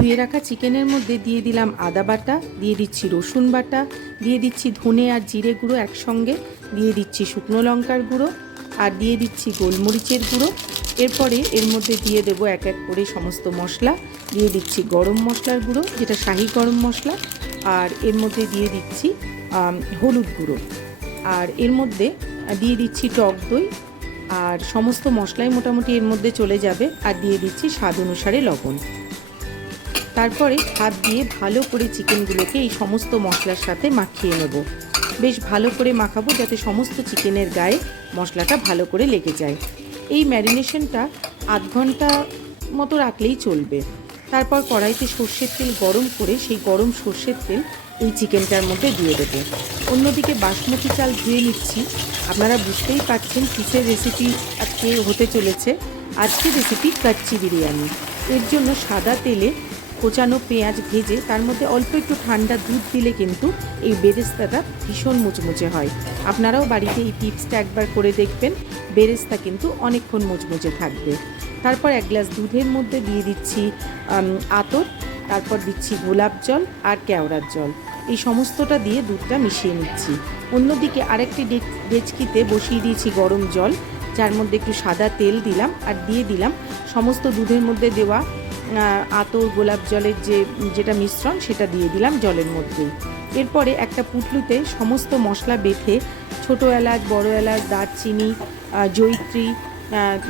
ধুয়ে রাখা চিকেনের মধ্যে দিয়ে দিলাম আদা বাটা, দিয়ে দিচ্ছি রসুন বাটা, দিয়ে দিচ্ছি ধনে আর জিরে গুঁড়ো একসঙ্গে, দিয়ে দিচ্ছি শুকনো লঙ্কার গুঁড়ো, আর দিয়ে দিচ্ছি গোলমরিচের গুঁড়ো। এরপরে এর মধ্যে দিয়ে দেবো এক এক করে সমস্ত মশলা। দিয়ে দিচ্ছি গরম মশলার গুঁড়ো, যেটা শাহি গরম মশলা, আর এর মধ্যে দিয়ে দিচ্ছি হলুদ গুঁড়ো, আর এর মধ্যে দিয়ে দিচ্ছি টক দই, আর সমস্ত মশলাই মোটামুটি এর মধ্যে চলে যাবে। আর দিয়ে দিচ্ছি স্বাদ অনুসারে লবণ। তারপরে হাত দিয়ে ভালো করে চিকেনগুলোকে এই সমস্ত মশলার সাথে মাখিয়ে নেব। বেশ ভালো করে মাখাবো যাতে সমস্ত চিকেনের গায়ে মশলাটা ভালো করে লেগে যায়। এই ম্যারিনেশনটা আধ ঘন্টা মতো রাখলেই চলবে। তারপর কড়াইতে সর্ষের তেল গরম করে সেই গরম সর্ষের তেল এই চিকেনটার মধ্যে দিয়ে দেবো। অন্যদিকে বাসমতি চাল ধুয়ে নিচ্ছি। আপনারা বুঝতেই পারছেন কিসের রেসিপি আজকে হতে চলেছে। আজকের রেসিপি কাচ্চি বিরিয়ানি। এর জন্য সাদা তেলে কোচানো পেঁয়াজ ভেজে তার মধ্যে অল্প একটু ঠান্ডা দুধ দিলে কিন্তু এই বেরেস্তাটা ভীষণ মুচমুচে হয়। আপনারাও বাড়িতে এই টিপসটা একবার করে দেখবেন, বেরেস্তা কিন্তু অনেকক্ষণ মুচমুচে থাকবে। তারপর এক গ্লাস দুধের মধ্যে দিয়ে দিচ্ছি আতর, তারপর দিচ্ছি গোলাপ জল আর কেওড়ার জল। এই সমস্তটা দিয়ে দুধটা মিশিয়ে নিচ্ছি। অন্যদিকে আরেকটি ডেচকিতে বসিয়ে দিয়েছি গরম জল, যার মধ্যে একটু সাদা তেল দিলাম, আর দিয়ে দিলাম সমস্ত দুধের মধ্যে দেওয়া আতর গোলাপ জলের যেটা মিশ্রণ সেটা দিয়ে দিলাম জলের মধ্যেই। এরপরে একটা পুটলুতে সমস্ত মশলা বেঁধে ছোটো এলাচ, বড় এলাচ, দারচিনি, জয়িত্রী,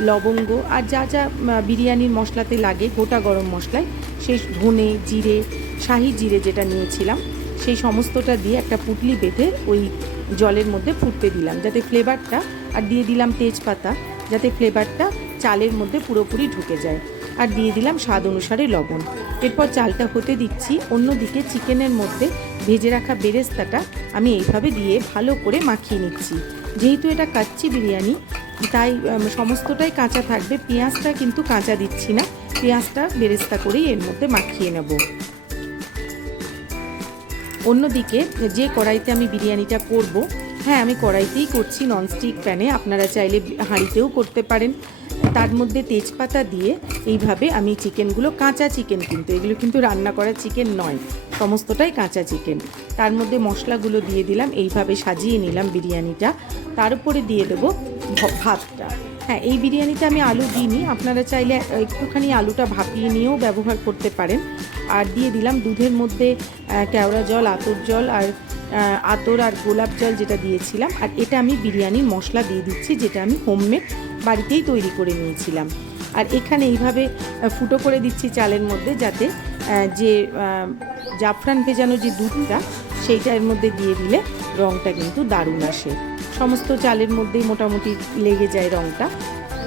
লবঙ্গ আর যা যা বিরিয়ানির মশলাতে লাগে, গোটা গরম মশলায় সেই ধনে, জিরে, শাহি জিরে যেটা নিয়েছিলাম সেই সমস্তটা দিয়ে একটা পুটলি বেঁধে ওই জলের মধ্যে ফুটতে দিলাম যাতে ফ্লেভারটা, আর দিয়ে দিলাম তেজপাতা যাতে ফ্লেভারটা চালের মধ্যে পুরোপুরি ঢুকে যায়, আর দিয়ে দিলাম স্বাদ অনুসারে লবণ। এরপর চালটা হতে দিচ্ছি। অন্যদিকে চিকেনের মধ্যে ভেজে রাখা বেরেস্তাটা আমি এইভাবে দিয়ে ভালো করে মাখিয়ে নিচ্ছি। যেহেতু এটা কাচ্চি বিরিয়ানি তাই সমস্তটাই কাঁচা থাকবে, পেঁয়াজটা কিন্তু কাঁচা দিচ্ছি না, পেঁয়াজটা বেরেস্তা করেই এর মধ্যে মাখিয়ে নেব। অন্যদিকে যে কড়াইতে আমি বিরিয়ানিটা করব, হ্যাঁ আমি কড়াইতেই করছি, ননস্টিক প্যানে, আপনারা চাইলে হাঁড়িতেও করতে পারেন। তার মধ্যে তেজপাতা দিয়ে এইভাবে আমি চিকেনগুলো, কাঁচা চিকেন কিন্তু এগুলো কিন্তু রান্না করা চিকেন নয়, সমস্তটাই কাঁচা চিকেন, তার মধ্যে মশলাগুলো দিয়ে দিলাম, এইভাবে সাজিয়ে নিলাম বিরিয়ানিটা। তার উপরে দিয়ে দেবো ভাতটা। হ্যাঁ, এই বিরিয়ানিতে আমি আলু দিইনি, আপনারা চাইলে একটুখানি আলুটা ভাপিয়ে নিয়েও ব্যবহার করতে পারেন। আর দিয়ে দিলাম দুধের মধ্যে কেওড়া জল, আতর আর গোলাপ জল যেটা দিয়েছিলাম, আর এটা আমি বিরিয়ানির মশলা দিয়ে দিচ্ছি যেটা আমি হোমমেড বাড়িতেই তৈরি করে নিয়েছিলাম। আর এখানে এইভাবে ফুটো করে দিচ্ছি চালের মধ্যে যাতে যে জাফরান ভেজানো যে দুধটা সেইটা এর মধ্যে দিয়ে দিলে রঙটা কিন্তু দারুণ আসে। সমস্ত চালের মধ্যেই মোটামুটি লেগে যায় রঙটা।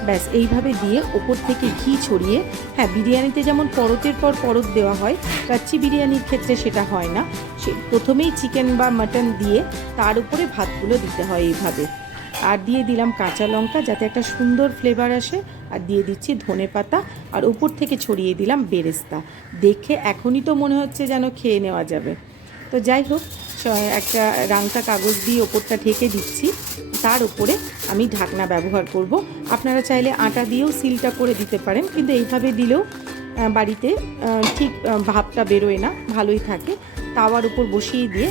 ব্যাস এইভাবে দিয়ে ওপর থেকে ঘি ছড়িয়ে, হ্যাঁ বিরিয়ানিতে যেমন পরতের পর পরত দেওয়া হয়, কাচ্চি বিরিয়ানির ক্ষেত্রে সেটা হয় না, সে প্রথমেই চিকেন বা মাটন দিয়ে তার উপরে ভাতগুলো দিতে হয় এইভাবে। আর দিয়ে দিলাম কাঁচা লঙ্কা যাতে একটা সুন্দর ফ্লেভার আসে, আর দিয়ে দিচ্ছি ধনে পাতা, আর উপর থেকে ছড়িয়ে দিলাম বেরেস্তা। দেখে এখনই তো মনে হচ্ছে যেন খেয়ে নেওয়া যাবে। তো যাই হোক, একটা রাংতা কাগজ দিয়ে ওপরটা ঢেকে দিচ্ছি, তার উপরে আমি ঢাকনা ব্যবহার করব। আপনারা চাইলে আটা দিয়েও সিলটা করে দিতে পারেন, কিন্তু এইভাবে দিলেও বাড়িতে ঠিক ভাবটা বেরোয় না, ভালোই থাকে। তাওয়ার উপর বসিয়ে দিয়ে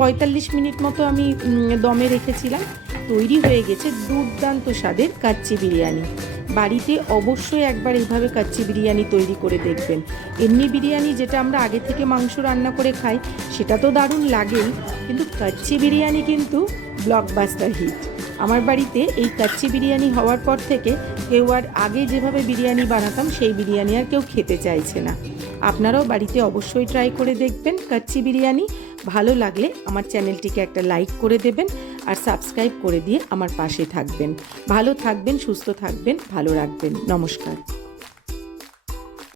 45 মিনিট মতো আমি দমে রেখেছিলাম। তৈরি হয়ে গেছে দুর্দান্ত স্বাদের কাচ্চি বিরিয়ানি। বাড়িতে অবশ্যই একবার এইভাবে কাচ্চি বিরিয়ানি তৈরি করে দেখবেন। এমনি বিরিয়ানি যেটা আমরা আগে থেকে মাংস রান্না করে খাই সেটা তো দারুণ লাগেই, কিন্তু কাচ্চি বিরিয়ানি কিন্তু ব্লকবাস্টার হিট। আমার বাড়িতে এই কাচ্চি বিরিয়ানি হওয়ার পর থেকে কেউ আর আগে যেভাবে বিরিয়ানি বানাতাম সেই বিরিয়ানি আর কেউ খেতে চাইছে না। আপনারাও বাড়িতে অবশ্যই ট্রাই করে দেখবেন কাচ্চি বিরিয়ানি। ভালো লাগলে আমার চ্যানেলটিকে একটা লাইক করে দেবেন, আর সাবস্ক্রাইব করে দিয়ে আমার পাশে থাকবেন। ভালো থাকবেন, সুস্থ থাকবেন, ভালো রাখবেন। নমস্কার।